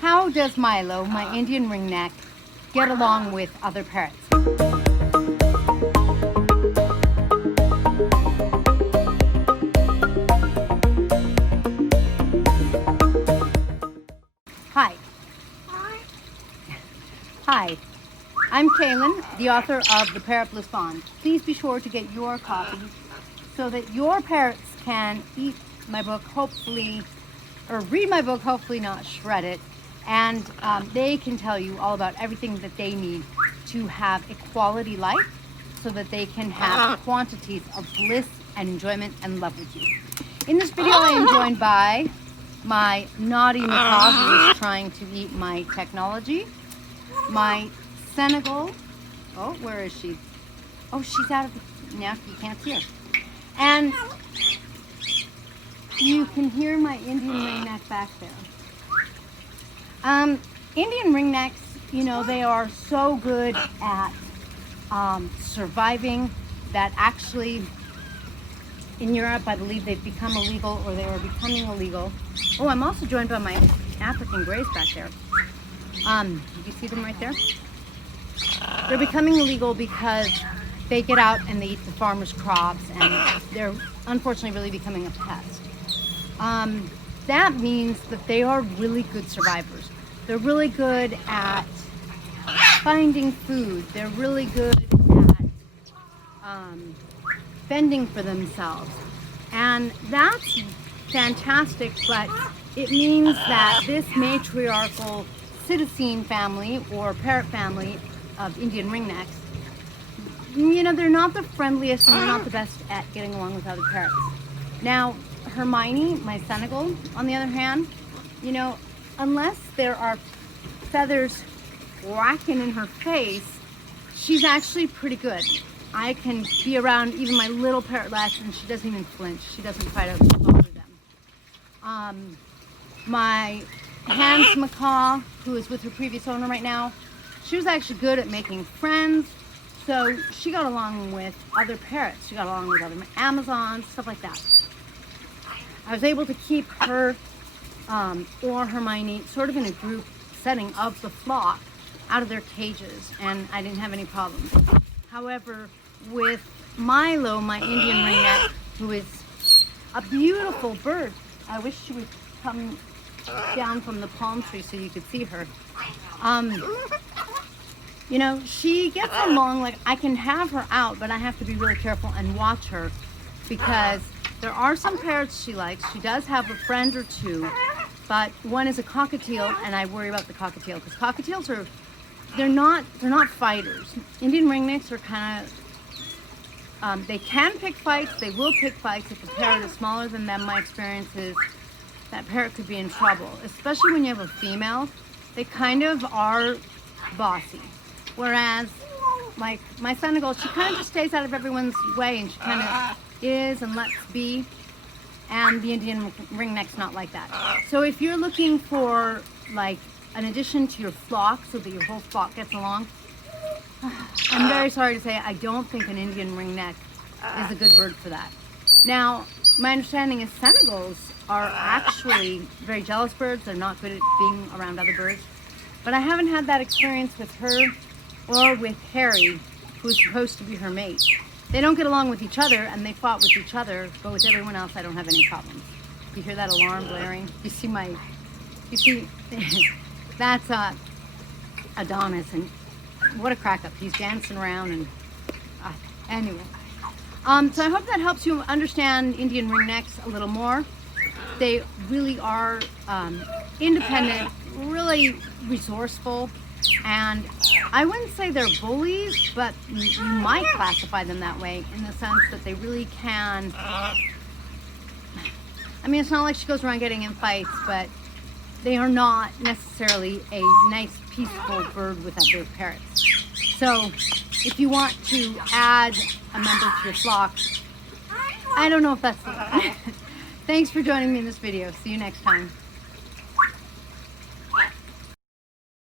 How does Milo, my Indian ringneck, get along with other parrots? Hi. Hi. I'm Kaylin, the author of The Parrot Bliss Bond. Please be sure to get your copy so that your parrots can eat my book, hopefully, or read my book, hopefully not shred it, and they can tell you all about everything that they need to have a quality life so that they can have quantities of bliss and enjoyment and love with you. In this video, I am joined by my naughty macaw who is trying to eat my technology, my Senegal. Oh, where is she? Oh, she's out of the, now you can't see her. And you can hear my Indian ringneck back there. Indian ringnecks, you know, they are so good at surviving that actually in Europe, I believe they've become illegal, or they are becoming illegal. Oh, I'm also joined by my African greys back there. You see them right there? They're becoming illegal because they get out and they eat the farmers' crops, and they're unfortunately really becoming a pest. That means that they are really good survivors. They're really good at finding food. They're really good at fending for themselves. And that's fantastic, but it means that this matriarchal citizen family or parrot family of Indian ringnecks, you know, they're not the friendliest and they're not the best at getting along with other parrots. Now, Hermione, my Senegal, on the other hand, you know, unless there are feathers whacking in her face, she's actually pretty good. I can be around even my little parrotlets and she doesn't even flinch. She doesn't try to bother them. My Hans macaw, who is with her previous owner right now, she was actually good at making friends. So she got along with other parrots. She got along with other Amazons, stuff like that. I was able to keep her or Hermione sort of in a group setting of the flock out of their cages, and I didn't have any problems. However, with Milo, my Indian ringneck, who is a beautiful bird, I wish she would come down from the palm tree so you could see her. You know, she gets along, like I can have her out, but I have to be really careful and watch her because there are some parrots she likes. She does have a friend or two, but one is a cockatiel, and I worry about the cockatiel because cockatiels are, they're not fighters. Indian ringnecks are kind of, they can pick fights. They will pick fights if a parrot is smaller than them. My experience is that parrot could be in trouble, especially when you have a female. They kind of are bossy. Whereas, like my Senegal, she kind of just stays out of everyone's way, and she kind of is and lets be. And the Indian ringneck's not like that. So if you're looking for like an addition to your flock so that your whole flock gets along, I'm very sorry to say I don't think an Indian ringneck is a good bird for that. Now, my understanding is Senegals are actually very jealous birds. They're not good at being around other birds. But I haven't had that experience with her or with Harry, who's supposed to be her mate. They don't get along with each other, and they fought with each other, but with everyone else, I don't have any problems. You hear that alarm blaring? You see, that's Adonis, and what a crack up. He's dancing around, and anyway. So I hope that helps you understand Indian ringnecks a little more. They really are independent, really resourceful, and I wouldn't say they're bullies, but you might classify them that way in the sense that they really can. I mean, it's not like she goes around getting in fights, but they are not necessarily a nice, peaceful bird with other parrots. So if you want to add a member to your flock, I don't know if that's the Thanks for joining me in this video. See you next time.